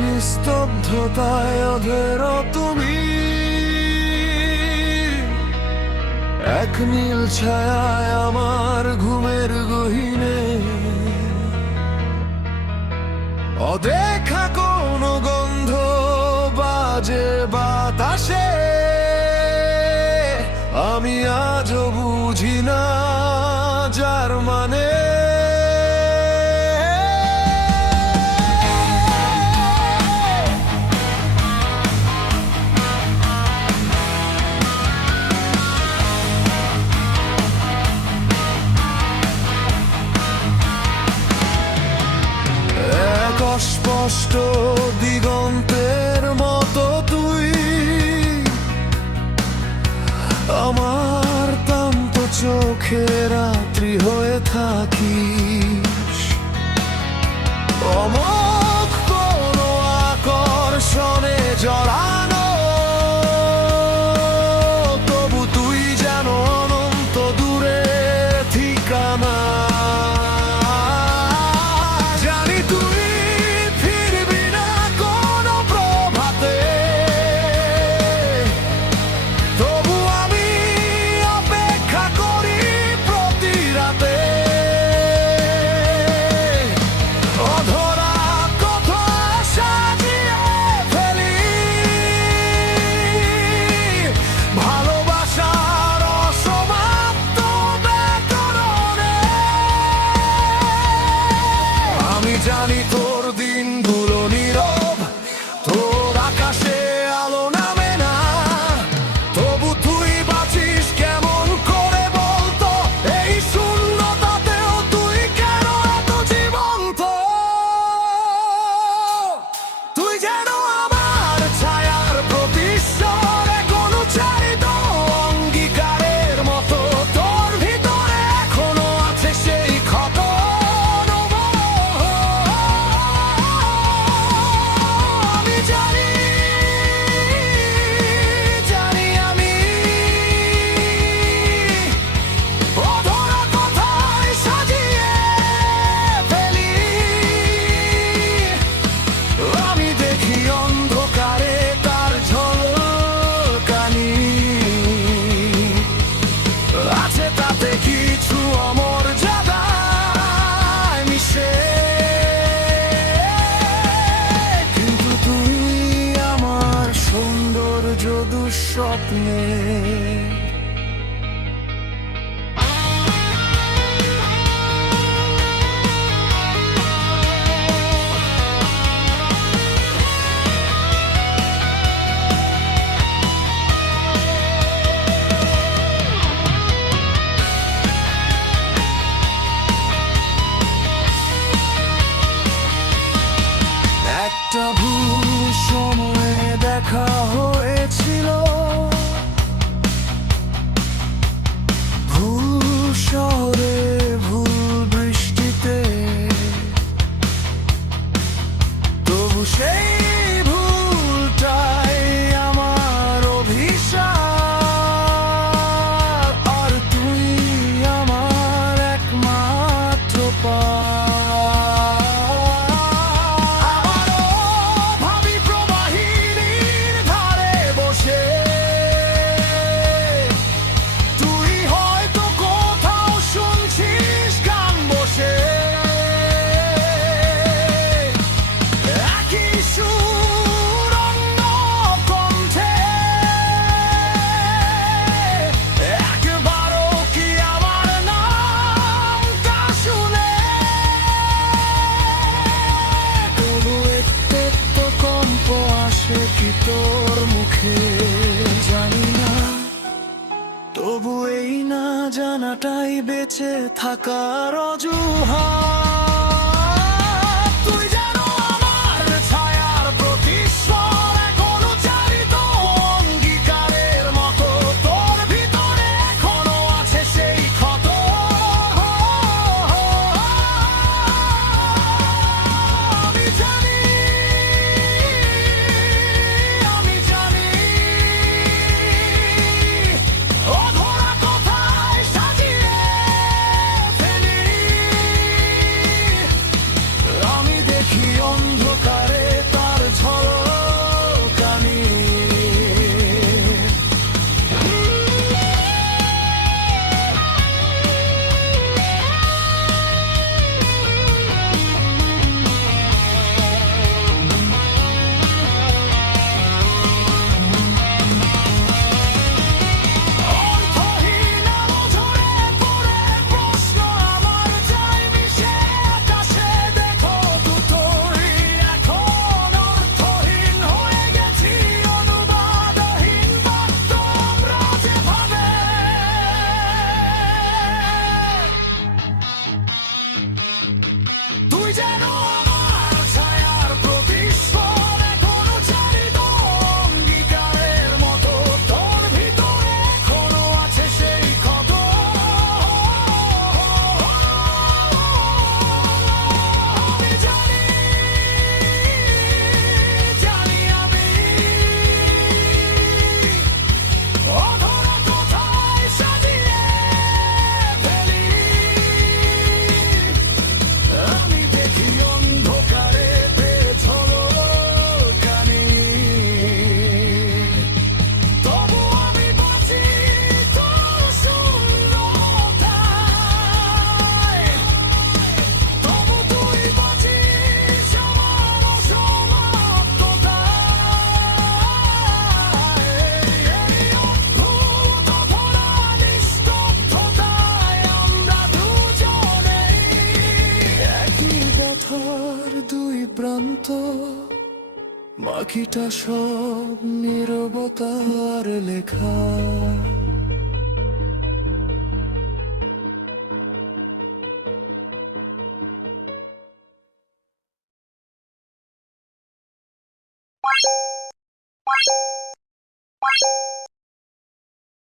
নিস্তব্ধতায় অধের তুমি, এক নীল ছায়ায় আমার ঘুমের গহীনে। অদেখা কোন গন্ধ বাজে বাতাসে, আমি আজও বুঝি না যার মানে। অস্পষ্ট দিগন্তের মতো তুই আমার ক্লান্ত চোখে রাত্রি হয়ে থাকিস। অমোঘ কোনো আকর্ষণে জড়ানো, তবু তুই যেন অনন্ত দূরে ঠিকানা। জানি তোর দিনগুলো নীরব, তোর আকাশে আলো নামে না, তবু তুই বাঁচিস কেমন করে বলতো? এই শূন্যতাতেও তুই কেন এত জীবন্ত? তুই যেন আমার ছায়ার প্রতিশ্বরে কোন চারিত অঙ্গীকারের মতো, তোর ভিতরে এখনো আছে সেই ক্ষত। স্বপ্নে একটা ভুল সময়ে দেখা হয়েছিল, ভুল শহরে ভুল বৃষ্টিতে, তবু সেই ভুলটাই আমার অভিশাপ। আর তুই আমার একমাত্র কি তোর মুখে জানি না, তবু এই না জানাটাই বেঁচে থাকার অজুহাত। তুই যেন আমার ছায়ার প্রতিশ্বর এখনো চারিত অঙ্গীকারের মতো, তোর ভিতরে এখনো আছে সেই ক্ষত। আমি জানি অধরা কথায় সাজিয়ে ফেলি লেখার দুই প্রান্ত, বাকিটা সব নীরবতার লেখা।